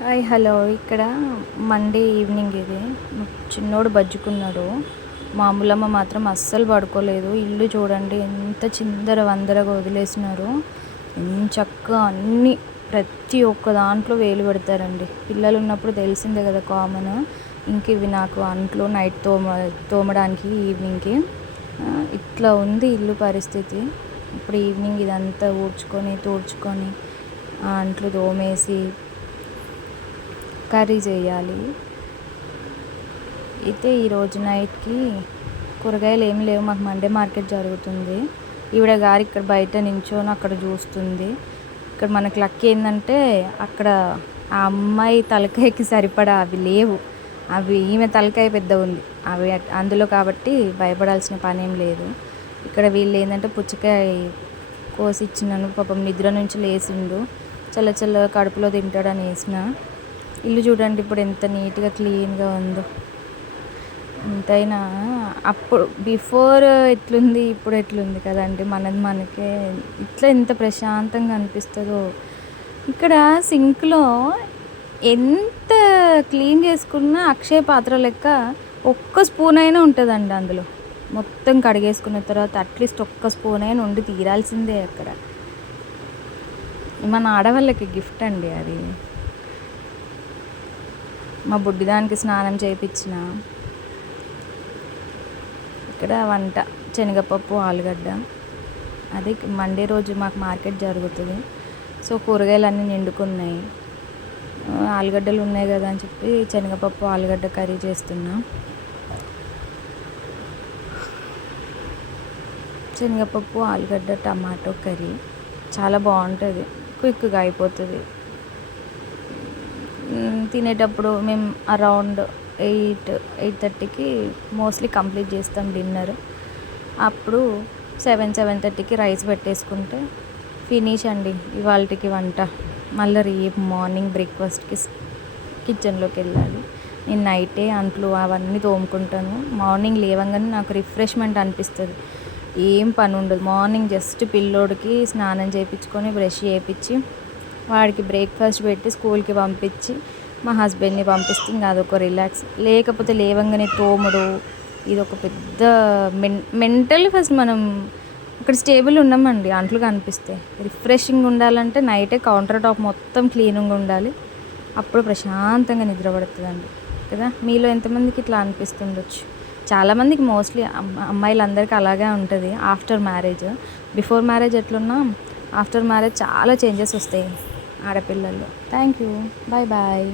Hi hello ఇక్కడ Monday evening ఇది చిన్నోడు బజ్జుకున్నాడు. మా అమ్ములమ్మ మాత్రం అస్సలు పడుకోలేదు. ఇల్లు చూడండి ఎంత చిందర వందరగా వదిలేసినారు. ఎంచక్కా అన్నీ ప్రతి ఒక్క దాంట్లో వేలు పెడతారండి. పిల్లలు ఉన్నప్పుడు తెలిసిందే కదా కామన్. ఇంక ఇవి నాకు అంట్లు నైట్ తోమడానికి ఈవినింగ్కి ఇట్లా ఉంది ఇల్లు పరిస్థితి. ఇప్పుడు ఈవినింగ్ ఇదంతా తుడుచుకొని అంట్లు తోమేసి కర్రీ చేయాలి. అయితే ఈరోజు నైట్కి కూరగాయలు ఏమి లేవు. మాకు మండే మార్కెట్ జరుగుతుంది. ఈవిడ గారు ఇక్కడ బయట నించొని అక్కడ చూస్తుంది. ఇక్కడ మనకు లక్ ఏంటంటే అక్కడ ఆ అమ్మాయి తలకాయకి సరిపడా అవి లేవు. అవి ఈమె తలకాయ పెద్ద ఉంది అవి అందులో, కాబట్టి భయపడాల్సిన పని ఏం లేదు. ఇక్కడ వీళ్ళు ఏంటంటే పుచ్చకాయ కోసి ఇచ్చినాను. పాపం నిద్ర నుంచి లేచిండు. చల్ల కడుపులో తింటాడని వేసిన. ఇల్లు చూడండి ఇప్పుడు ఎంత నీట్గా క్లీన్గా ఉందో. ఎంతైనా అప్పుడు బిఫోర్ ఎట్లుంది ఇప్పుడు ఎట్లుంది కదండి. మనకే ఇట్లా ఎంత ప్రశాంతంగా అనిపిస్తుందో. ఇక్కడ సింక్లో ఎంత క్లీన్ చేసుకున్నా అక్షయ పాత్ర లెక్క ఒక్క స్పూన్ అయినా ఉంటుందండి. అందులో మొత్తం కడిగేసుకున్న తర్వాత అట్లీస్ట్ ఒక్క స్పూన్ అయినా ఉండి తీరాల్సిందే. అక్కడ మన ఆడవాళ్ళకి గిఫ్ట్ అండి అది. మా బుడ్డిదానికి స్నానం చేయించిన. ఇక్కడ వంట శనగపప్పు ఆలుగడ్డ. అది మండే రోజు మాకు మార్కెట్ జరుగుతుంది. సో కూరగాయలు అన్నీ నిండుకున్నాయి. ఆలుగడ్డలు ఉన్నాయి కదా అని చెప్పి శనగపప్పు ఆలుగడ్డ కర్రీ చేస్తున్నా. శనగపప్పు ఆలుగడ్డ టమాటో కర్రీ చాలా బాగుంటుంది. క్విక్గా అయిపోతుంది. తినేటప్పుడు మేము అరౌండ్ 8-8:30కి మోస్ట్లీ కంప్లీట్ చేస్తాం డిన్నర్. అప్పుడు 7-7:30కి రైస్ పెట్టేసుకుంటే ఫినిష్ అండి ఇవాళకి వంట. మళ్ళీ రేపు మార్నింగ్ బ్రేక్ఫాస్ట్కి కిచెన్లోకి వెళ్ళాలి. నేను నైటే అంట్లు అవన్నీ తోముకుంటాను. మార్నింగ్ లేవగానే నాకు రిఫ్రెష్మెంట్ అనిపిస్తుంది. ఏం పని ఉండదు. మార్నింగ్ జస్ట్ పిల్లోడికి స్నానం చేయించుకొని బ్రష్ చేయించి వాడికి బ్రేక్ఫాస్ట్ పెట్టి స్కూల్కి పంపించి మా హస్బెండ్ని పంపిస్తే ఇంకా అదొక రిలాక్స్. లేకపోతే లేవంగానే తోముడు ఇది ఒక పెద్ద మెంటల్. ఫస్ట్ మనం అక్కడ స్టేబుల్ ఉన్నామండి. అంట్లు కనిపిస్తే రిఫ్రెషింగ్ ఉండాలంటే నైటే కౌంటర్ టాప్ మొత్తం క్లీనింగ్ ఉండాలి. అప్పుడు ప్రశాంతంగా నిద్ర పడుతుందండి కదా. మీలో ఎంతమందికి ఇట్లా అనిపిస్తుండొచ్చు. చాలామందికి మోస్ట్లీ అమ్మాయిలందరికీ అలాగే ఉంటుంది ఆఫ్టర్ మ్యారేజ్. బిఫోర్ మ్యారేజ్ ఎట్లున్నా ఆఫ్టర్ మ్యారేజ్ చాలా చేంజెస్ వస్తాయి ఆడపిల్లల్లో. Thank you. బాయ్.